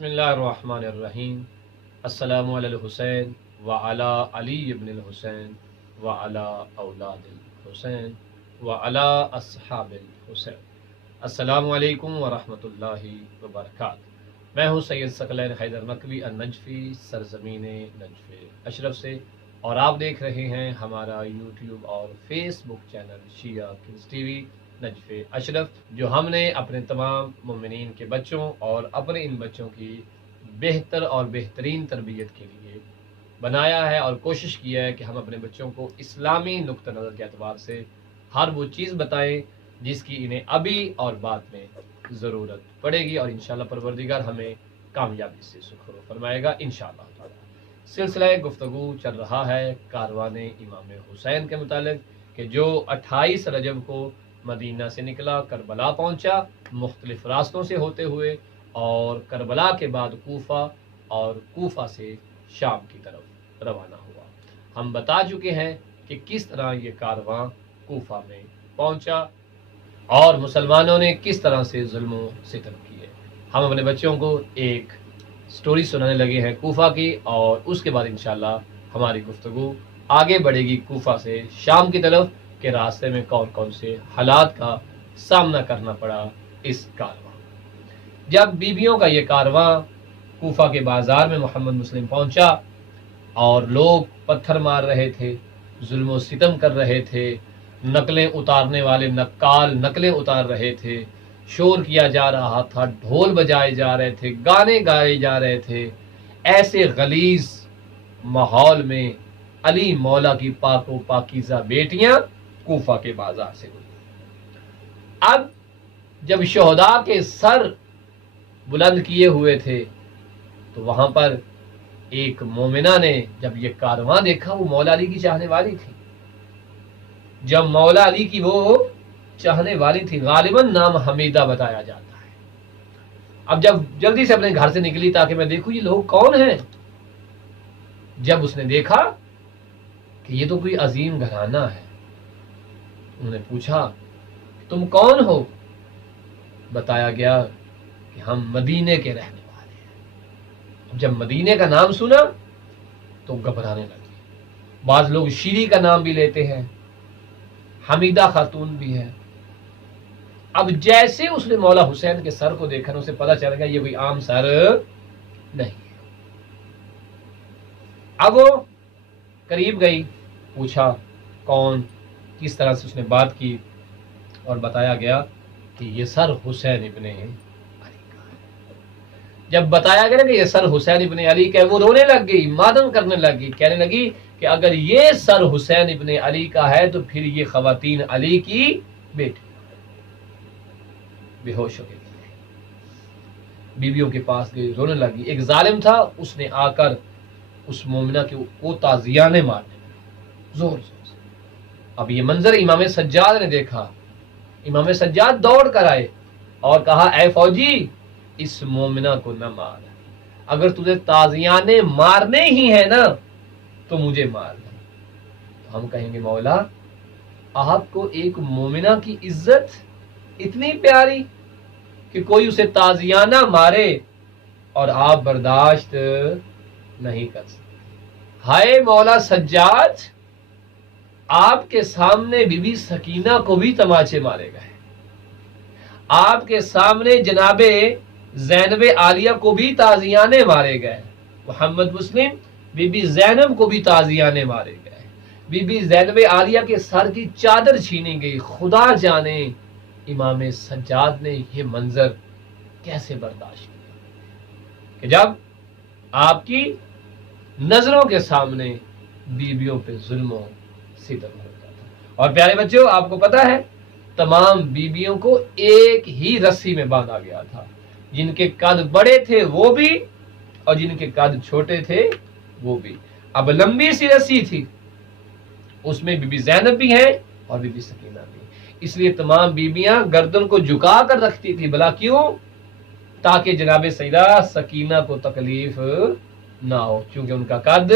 बिस्मिल्लाहिर्रहमानिर्रहीम। अस्सलामु अला हुसैन व अला अली इब्न हुसैन व अला औलादिल हुसैन व अला अस्हाबिल हुसैन। अस्सलामु अलैकुम व रहमतुल्लाहि व बरकातहू। मैं हूँ सैयद सकलैन हैदर नकवी अन-नजफी सरजमीन नजफ अशरफ से, और आप देख रहे हैं हमारा यूट्यूब और फेसबुक चैनल शिया किड्स टीवी नजफ अशरफ, जो हमने अपने तमाम मोमिनीन के बच्चों और अपने इन बच्चों की बेहतर और बेहतरीन तरबियत के लिए बनाया है, और कोशिश किया है कि हम अपने बच्चों को इस्लामी नुक्ता नज़र के अतबार से हर वो चीज़ बताएं जिसकी इन्हें अभी और बाद में ज़रूरत पड़ेगी, और इंशाअल्लाह परवरदिगार हमें कामयाबी से सुखरू फरमाएगा इंशाअल्लाह ताला। सिलसिला गुफ्तगू चल रहा है कारवाने इमाम हुसैन के मुतालिक, कि जो 28 रजब को मदीना से निकला, करबला पहुंचा मुख्तलिफ रास्तों से होते हुए, और करबला के बाद कूफा, और कूफा से शाम की तरफ रवाना हुआ। हम बता चुके हैं कि किस तरह ये कारवां कूफा में पहुंचा और मुसलमानों ने किस तरह से जुल्म सितम किए। हम अपने बच्चों को एक स्टोरी सुनाने लगे हैं कूफा की, और उसके बाद इंशाअल्लाह हमारी गुफ्तगू आगे बढ़ेगी कूफा से शाम की तरफ, के रास्ते में कौन कौन से हालात का सामना करना पड़ा इस कारवां। जब बीबियों का ये कारवां कूफा के बाजार में मोहम्मद मुस्लिम पहुंचा, और लोग पत्थर मार रहे थे, जुल्म सितम कर रहे थे, नकलें उतारने वाले नक्काल नकलें उतार रहे थे, शोर किया जा रहा था, ढोल बजाए जा रहे थे, गाने गाए जा रहे थे, ऐसे गलीज माहौल में अली मौला की पाको पाकीज़ा बेटियां कूफा के बाजार से गुजरी। अब जब शोहदा के सर बुलंद किए हुए थे, तो वहां पर एक मोमिना ने जब ये कारवां देखा, वो मौला अली की चाहने वाली थी। जब मौला अली की वो चाहने वाली थी, गालिबन नाम हमीदा बताया जाता है। अब जब जल्दी से अपने घर से निकली ताकि मैं देखूं ये लोग कौन हैं, जब उसने देखा कि ये तो कोई अजीम घराना है, उन्होंने पूछा तुम कौन हो। बताया गया कि हम मदीने के रहने वाले हैं। जब मदीने का नाम सुना तो घबराने लगे। बाज लोग शीरी का नाम भी लेते हैं, हमीदा खातून भी है। अब जैसे उसने मौला हुसैन के सर को देखा, उसे पता चल गया ये कोई आम सर नहीं है। अब वो करीब गई, पूछा कौन, किस तरह से उसने बात की, और बताया गया कि ये सर हुसैन इब्ने अली का है। जब बताया गया कि ये सर हुसैन इब्ने अली का है, वो रोने लग गई, मातम करने लगी, कहने लगी कि अगर ये सर हुसैन इब्ने अली का है तो फिर ये खवातीन अली की बेटी। बेहोश हो गई, बीवियों के पास गई, रोने लगी। एक जालिम था, उसने आकर उस मोमिना को ताजियाने मारने जोर जोर से। अब ये मंजर इमाम सज्जाद ने देखा। इमाम सज्जाद दौड़ कर आए और कहा, ऐ फौजी, इस मोमिना को न मार, अगर तुझे ताजियाने मारने ही है ना तो मुझे मार दे। तो हम कहेंगे मौला आपको एक मोमिना की इज्जत इतनी प्यारी कि कोई उसे ताजियाना मारे और आप बर्दाश्त नहीं कर सकते। हाय मौला सज्जाद, आपके सामने बीबी सकीना को भी तमाचे मारे गए, आपके सामने जनाबे ज़ैनब आलिया को भी ताजियाने मारे गए, मोहम्मद मुस्लिम बीबी ज़ैनब को भी ताजियाने मारे गए, बीबी ज़ैनब आलिया के सर की चादर छीनी गई। खुदा जाने इमाम सज्जाद ने यह मंजर कैसे बर्दाश्त किया कि जब आपकी नजरों के सामने बीबियों पे जुल्म सितम होता था। और प्यारे बच्चों, आपको पता है तमाम बीबियों को एक ही रस्सी में बांधा गया था, जिनके कद बड़े थे वो भी और जिनके कद छोटे थे वो भी। अब लंबी सी रस्सी थी, उसमें बीबी ज़ैनब भी है और बीबी सकीना भी, इसलिए तमाम बीबियां गर्दन को झुका कर रखती थी। भला क्यों? ताकि जनाबे सईदा सकीना को तकलीफ ना हो, क्योंकि उनका कद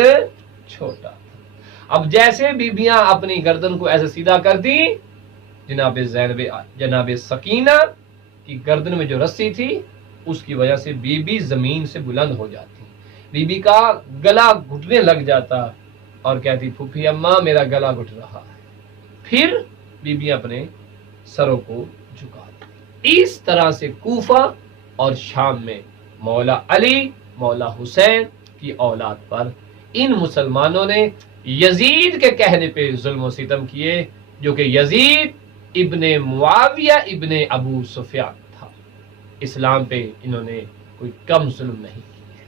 छोटा था। अब जैसे बीबियां अपनी गर्दन को ऐसे सीधा कर दी, जनाबे सकीना की गर्दन में जो रस्सी थी اس کی وجہ سے بی بی زمین سے بلند ہو جاتی، بی بی کا گلا گھٹنے لگ جاتا اور کہتی پھوپھی اماں میرا گلا گھٹ رہا ہے، پھر بی بی اپنے سروں کو جھکا دی۔ اس طرح سے کوفہ اور شام میں مولا علی مولا حسین کی اولاد پر ان مسلمانوں نے یزید کے کہنے پہ ظلم و ستم کیے، جو کہ یزید ابن معاویہ ابن ابو سفیان تھا۔ اسلام پہ انہوں نے کوئی کم ظلم نہیں کیے،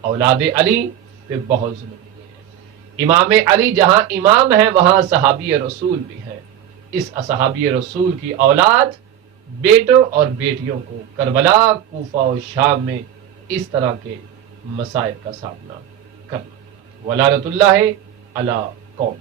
اولاد علی پہ بہت ظلم کیے ہیں۔ امام علی جہاں امام ہیں وہاں صحابی رسول بھی ہیں، اس صحابی رسول کی اولاد بیٹوں اور بیٹیوں کو کربلا، کوفہ اور شام میں اس طرح کے مصائب کا سامنا کرنا۔ ولعنت اللہ علی قوم